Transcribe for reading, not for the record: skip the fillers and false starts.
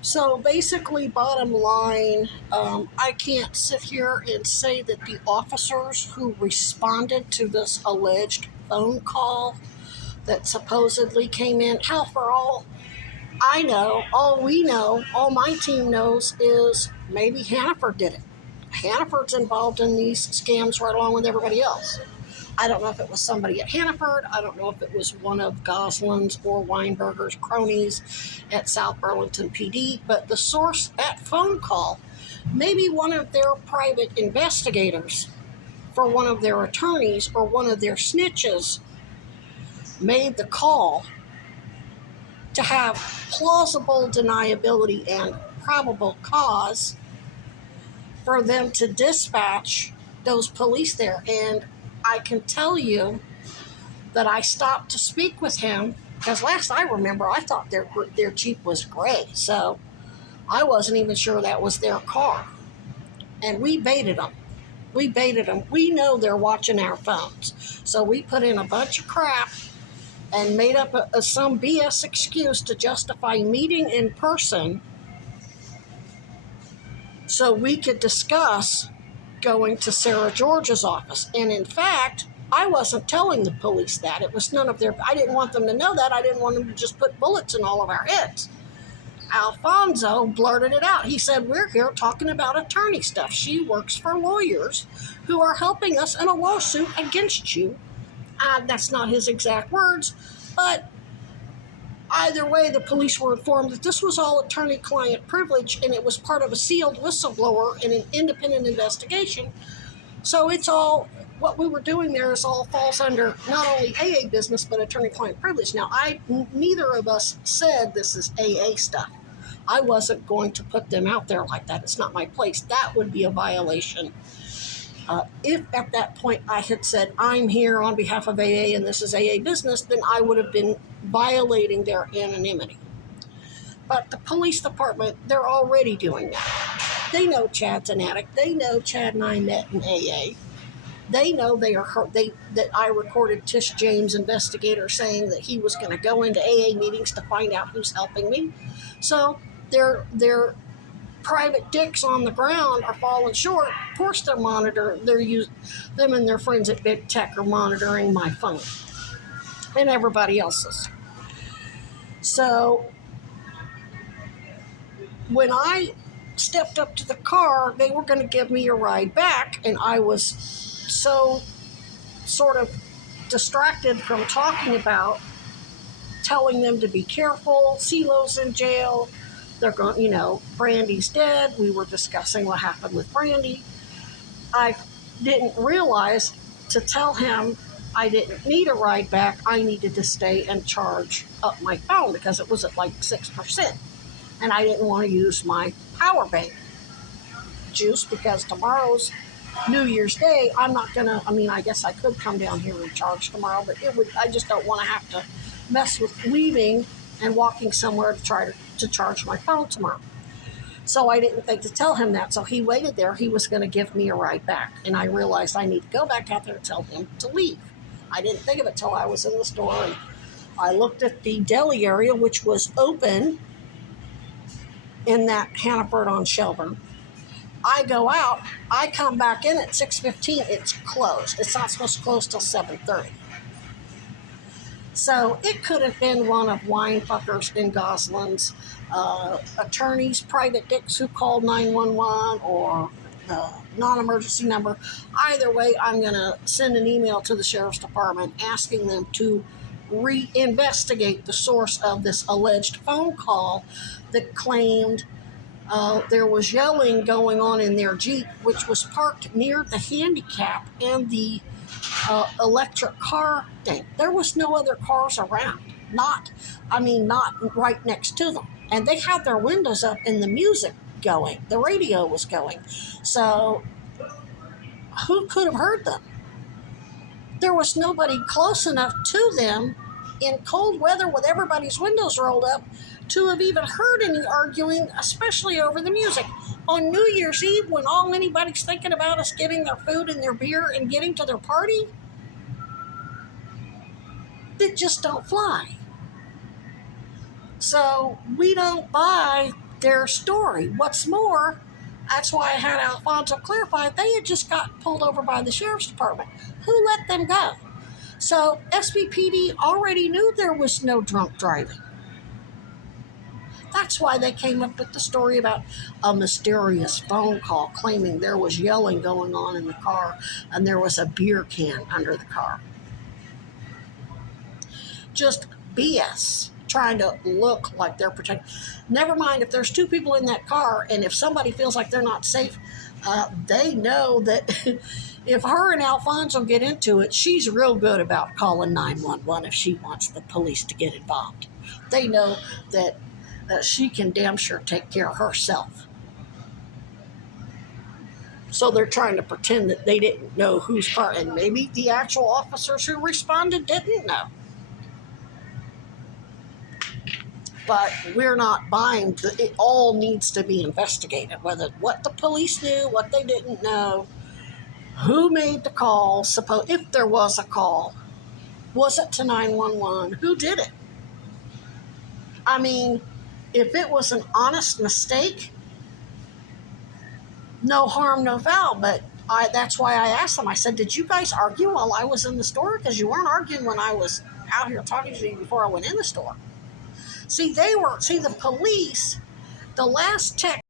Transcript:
So basically, bottom line, I can't sit here and say that the officers who responded to this alleged phone call that supposedly came in, hell, for all I know, all we know, all my team knows is maybe Hannaford did it. Hannaford's involved in these scams right along with everybody else. I don't know if it was somebody at Hannaford. I don't know if it was one of Goslin's or Weinberger's cronies at South Burlington PD, but the source, that phone call, maybe one of their private investigators for one of their attorneys or one of their snitches made the call to have plausible deniability and probable cause for them to dispatch those police there. And I can tell you that I stopped to speak with him because last I remember, I thought their Jeep was gray, so I wasn't even sure that was their car. And we baited them. We baited them. We know they're watching our phones, so we put in a bunch of crap and made up some BS excuse to justify meeting in person so we could discuss going to Sarah George's office. And in fact, I wasn't telling the police that. It was none of their, I didn't want them to know that. I didn't want them to just put bullets in all of our heads. Alfonso blurted it out. He said, "We're here talking about attorney stuff. She works for lawyers who are helping us in a lawsuit against you." That's not his exact words, but either way, the police were informed that this was all attorney-client privilege and it was part of a sealed whistleblower in an independent investigation. So it's all, what we were doing there is all falls under not only AA business, but attorney-client privilege. Now, neither of us said this is AA stuff. I wasn't going to put them out there like that. It's not my place. That would be a violation. If at that point I had said, I'm here on behalf of AA and this is AA business, then I would have been violating their anonymity. But the police department, they're already doing that. They know Chad's an addict. They know Chad and I met in AA. They know that I recorded Tish James' investigator saying that he was going to go into AA meetings to find out who's helping me. So they're private dicks on the ground are falling short. Of course, them and their friends at Big Tech are monitoring my phone and everybody else's. So when I stepped up to the car, they were going to give me a ride back, and I was so sort of distracted from talking about telling them to be careful. CeeLo's in jail. They're going, Brandy's dead. We were discussing what happened with Brandy. I didn't realize to tell him I didn't need a ride back. I needed to stay and charge up my phone because it was at like 6%. And I didn't want to use my power bank juice because tomorrow's New Year's Day. I'm not going to, I guess I could come down here and charge tomorrow, but I just don't want to have to mess with leaving and walking somewhere to try to charge my phone tomorrow. So I didn't think to tell him that. So he waited there. He was going to give me a ride back. And I realized I need to go back out there and tell him to leave. I didn't think of it till I was in the store. And I looked at the deli area, which was open in that Hannaford on Shelburne. I go out. I come back in at 6:15. It's closed. It's not supposed to close till 7:30. So it could have been one of Winefuckers and Goslin's attorneys, private dicks who called 911 or non-emergency number. Either way, I'm going to send an email to the sheriff's department asking them to reinvestigate the source of this alleged phone call that claimed there was yelling going on in their Jeep, which was parked near the handicap and the electric car thing. There was no other cars around. Not right next to them. And they had their windows up and the music going. The radio was going. So who could have heard them? There was nobody close enough to them in cold weather with everybody's windows rolled up to have even heard any arguing, especially over the music. On New Year's Eve, when all anybody's thinking about is getting their food and their beer and getting to their party, that just don't fly. So we don't buy their story. What's more, that's why I had Alfonso clarify they had just got pulled over by the sheriff's department. Who let them go? So SBPD already knew there was no drunk driving. That's why they came up with the story about a mysterious phone call claiming there was yelling going on in the car and there was a beer can under the car. Just BS, trying to look like they're protected. Never mind if there's two people in that car and if somebody feels like they're not safe, they know that if her and Alfonso get into it, she's real good about calling 911 if she wants the police to get involved. They know that she can damn sure take care of herself. So they're trying to pretend that they didn't know whose car, and maybe the actual officers who responded didn't know. But we're not buying. It all needs to be investigated, whether what the police knew, what they didn't know, who made the call, if there was a call. Was it to 911? Who did it? I mean, if it was an honest mistake, no harm, no foul. But that's why I asked them. I said, did you guys argue while I was in the store? Because you weren't arguing when I was out here talking to you before I went in the store. See, the police, the last text